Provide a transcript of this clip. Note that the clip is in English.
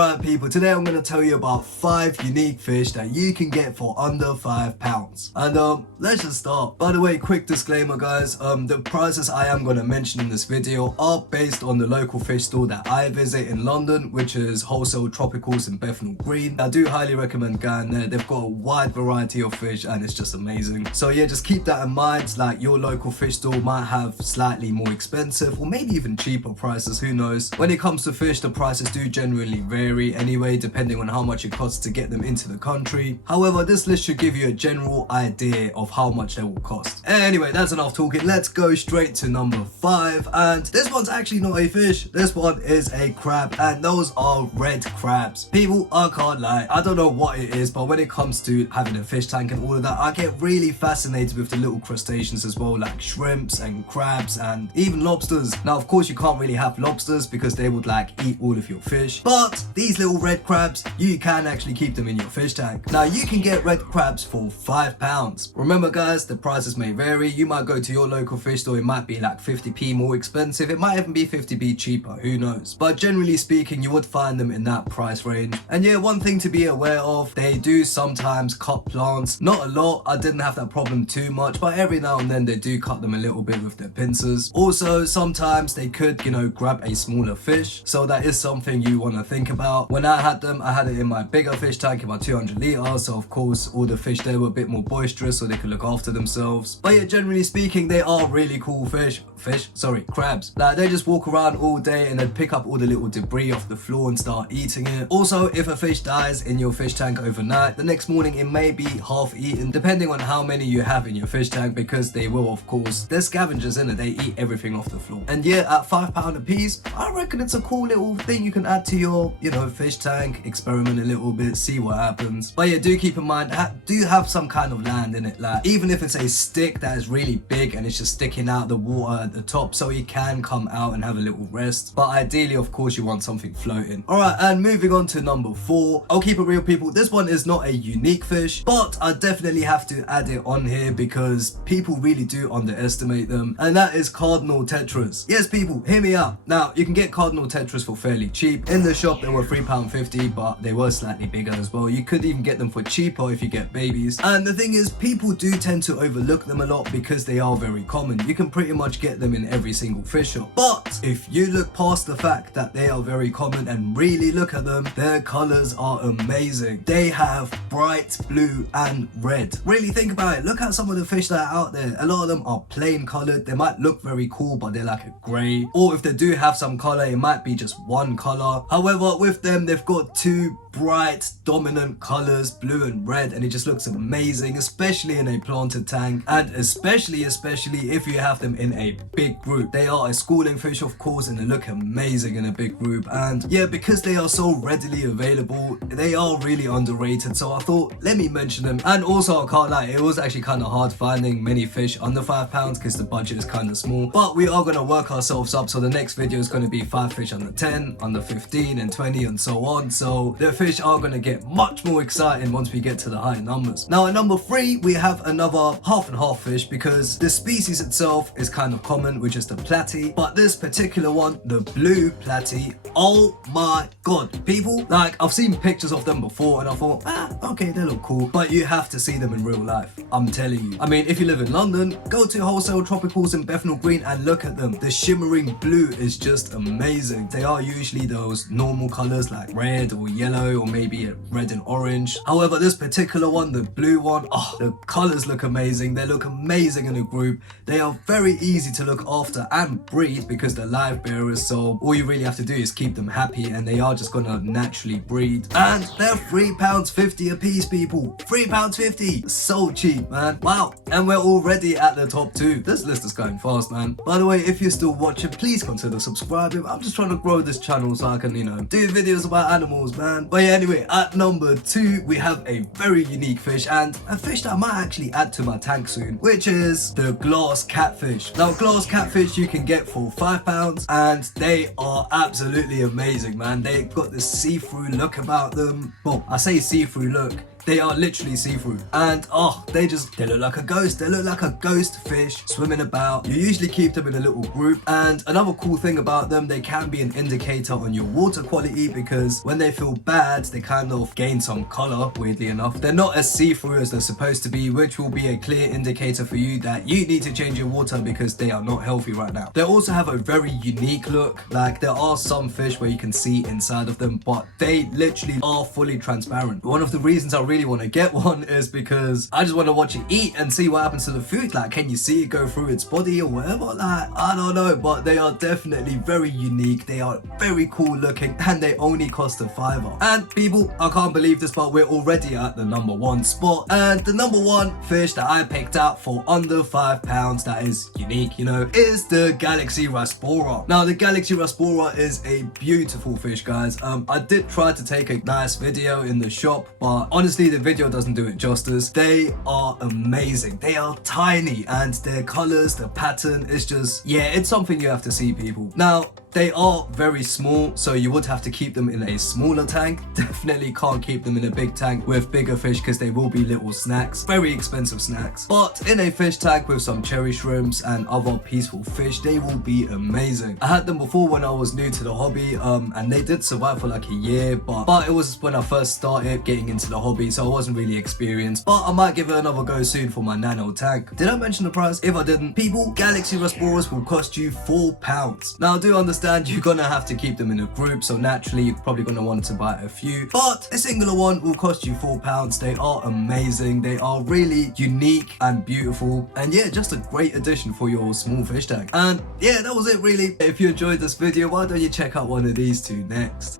Alright people, today I'm going to tell you about 5 unique fish that you can get for under £5. And let's just start. By the way, quick disclaimer guys, the prices I am going to mention in this video are based on the local fish store that I visit in London, which is Wholesale Tropicals in Bethnal Green. I do highly recommend going there. They've got a wide variety of fish and it's just amazing. So yeah, just keep that in mind. Like, your local fish store might have slightly more expensive or maybe even cheaper prices, who knows. When it comes to fish, the prices do generally vary anyway, depending on how much it costs to get them into the country. However, this list should give you a general idea of how much they will cost. Anyway, that's enough talking. Let's go straight to number 5, and this one's actually not a fish. This one is a crab, and those are red crabs. People, I can't lie, I don't know what it is, but when it comes to having a fish tank and all of that, I get really fascinated with the little crustaceans as well, like shrimps and crabs and even lobsters. Now of course you can't really have lobsters because they would like eat all of your fish, but these little red crabs, you can actually keep them in your fish tank. Now you can get red crabs for £5. Remember guys, the prices may vary. You might go to your local fish store, it might be like 50p more expensive, it might even be 50p cheaper, who knows. But generally speaking, you would find them in that price range. And yeah, one thing to be aware of, they do sometimes cut plants. Not a lot, I didn't have that problem too much, but every now and then they do cut them a little bit with their pincers. Also, sometimes they could, you know, grab a smaller fish, so that is something you want to think about. When I had them, I had it in my bigger fish tank, in my 200 litre, so of course all the fish there were a bit more boisterous so they could look after themselves. But yeah, generally speaking, they are really cool crabs. Like, they just walk around all day and then pick up all the little debris off the floor and start eating it. Also, if a fish dies in your fish tank overnight, the next morning it may be half eaten, depending on how many you have in your fish tank, because they will, of course, they're scavengers in it, they eat everything off the floor. And yeah, at £5 a piece, I reckon it's a cool little thing you can add to your, you know, fish tank, experiment a little bit, see what happens. But yeah, do keep in mind, do have some kind of land in it. Like, even if it's a stick that is really big and it's just sticking out the water at the top, so it can come out and have a little rest. But ideally, of course, you want something floating. Alright, and moving on to number 4. I'll keep it real people, this one is not a unique fish, but I definitely have to add it on here because people really do underestimate them, and that is Cardinal tetras. Yes people, hear me out. Now, you can get Cardinal tetras for fairly cheap. In the shop they were £3.50, but they were slightly bigger as well. You could even get them for cheaper if you get babies. And the thing is, people do tend to overlook them a lot because they are very common. You can pretty much get them in every single fish shop. But if you look past the fact that they are very common and really look at them, their colors are amazing. They have bright blue and red. Really think about it. Look at some of the fish that are out there. A lot of them are plain colored. They might look very cool, but they're like a gray. Or if they do have some color, it might be just one color. However, with them, they've got 2 bright dominant colors, blue and red, and it just looks amazing, especially in a planted tank, and especially if you have them in a big group. They are a schooling fish of course, and they look amazing in a big group. And yeah, because they are so readily available, they are really underrated, so I thought let me mention them. And also, I can't lie, it was actually kind of hard finding many fish under £5 because the budget is kind of small, but we are going to work ourselves up. So the next video is going to be 5 fish under 10, under 15 and 20 and so on. So the fish are going to get much more exciting once we get to the high numbers. Now at number 3, we have another half and half fish, because the species itself is kind of common, which is the platy, but this particular one, the blue platy, oh my god people, like, I've seen pictures of them before and I thought, okay, they look cool, but you have to see them in real life. I'm telling you. I mean, if you live in London, go to Wholesale Tropicals in Bethnal Green and look at them. The shimmering blue is just amazing. They are usually those normal colors like red or yellow or maybe a red and orange. However, this particular one, the blue one, oh, the colors look amazing. They look amazing in a group. They are very easy to look after and breed because they're live bearers, so all you really have to do is keep them happy and they are just gonna naturally breed. And they're £3.50 a piece people. £3.50, so cheap man. Wow. And we're already at the top 2. This list is going fast man. By the way, if you're still watching, please consider subscribing. I'm just trying to grow this channel so I can, you know, do videos about animals man. But yeah, anyway, at number 2 we have a very unique fish, and a fish that I might actually add to my tank soon, which is the glass catfish. Now glass catfish you can get for £5, and they are absolutely amazing man. They got this see-through look about them. Well, I say see-through look, they are literally see-through, and they look like a ghost. They look like a ghost fish swimming about. You usually keep them in a little group, and another cool thing about them, they can be an indicator on your water quality, because when they feel bad, they kind of gain some color, weirdly enough. They're not as see-through as they're supposed to be, which will be a clear indicator for you that you need to change your water because they are not healthy right now. They also have a very unique look. Like, there are some fish where you can see inside of them, but they literally are fully transparent. One of the reasons I really want to get one is because I just want to watch it eat and see what happens to the food. Like, can you see it go through its body or whatever? Like, I don't know, but they are definitely very unique. They are very cool looking, and they only cost a $5. And people, I can't believe this, but we're already at the number 1 spot. And the number 1 fish that I picked out for under £5 that is unique, you know, is the Galaxy Raspora. Now, the Galaxy Raspora is a beautiful fish, guys. I did try to take a nice video in the shop, but honestly, the video doesn't do it justice. They are amazing. They are tiny, and their colors, the pattern is just, yeah, it's something you have to see, people. Now, they are very small, so you would have to keep them in a smaller tank. Definitely can't keep them in a big tank with bigger fish, because they will be little snacks, very expensive snacks. But in a fish tank with some cherry shrimps and other peaceful fish, they will be amazing. I had them before when I was new to the hobby, and they did survive for like a year, but it was when I first started getting into the hobby, so I wasn't really experienced. But I might give it another go soon for my nano tank. Did I mention the price? If I didn't, people, Galaxy Rasboras will cost you £4. Now, I do understand you're gonna have to keep them in a group, so naturally you're probably gonna want to buy a few, but a singular one will cost you £4. They are amazing. They are really unique and beautiful, and yeah, just a great addition for your small fish tank. And yeah, that was it really. If you enjoyed this video, why don't you check out one of these two next?